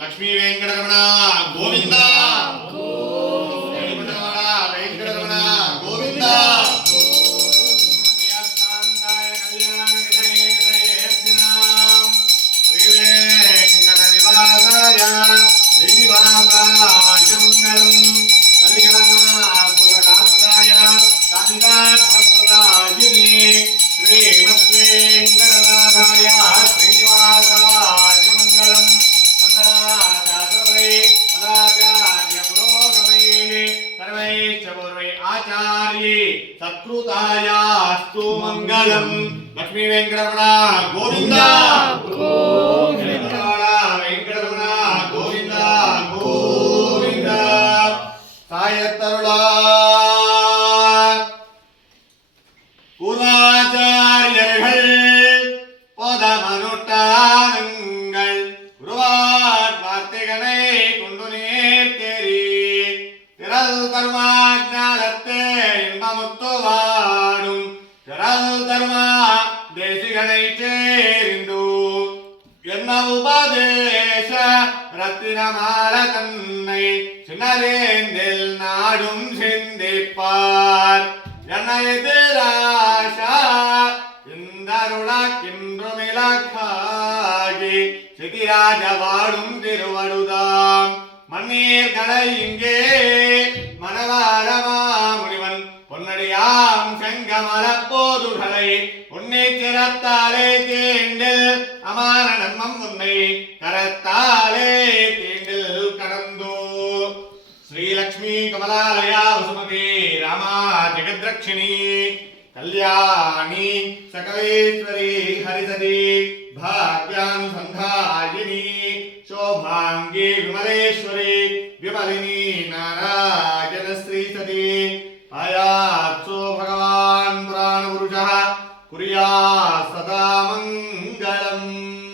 लक्ष्मी वेंकटरमण गोविंद वेंकटरमण गोविंद सत्कृतायास्तु मंगलम लक्ष्मी वेंकटरमण गोविंद गोविंद वेंकटरमण गोविंद गोविंद सायतरुला पूर्वाचार्यர்கள் போதமனுட்டானங்கள் குருவார் வார்த்தைகளை கொண்டு நேர்த்தேறி திரள் கர்மாஞானத்தை இன்பமுத்துவாடும் திரள் கர்மா தேசிகனை சேரிந்து என்ன உபதேச ரத்தினமால தன்னை சின்னதேந்தில் நாடும் சிந்திப்பார் என்ன எதிராஷா இந்தருளக்கின்றுமிலக்காகி சிதிராஜ வாடும் திருவடுதாம் மண்ணீர்களை இங்கே மணவாளமா முனிவன் பொன்னடியாம் செங்கமல போதுகளை உன்னை திறத்தாலே தீண்டில் அமான நன்மம் உன்னை கரத்தாலே தீண்டில் கடந்தோ श्रीलक्ष्मी कमलालया वसुमती रामा जगद्रक्षिणी कल्याणी सकलेश्वरी हरिसती भाग्यानुसंधायिनी शोभांगी विमलेश्वरी विमलिनी नारायण श्रीसती आयात्सो भगवान् पुराणपुरुषः कुर्यात् सदा मङ्गलम्।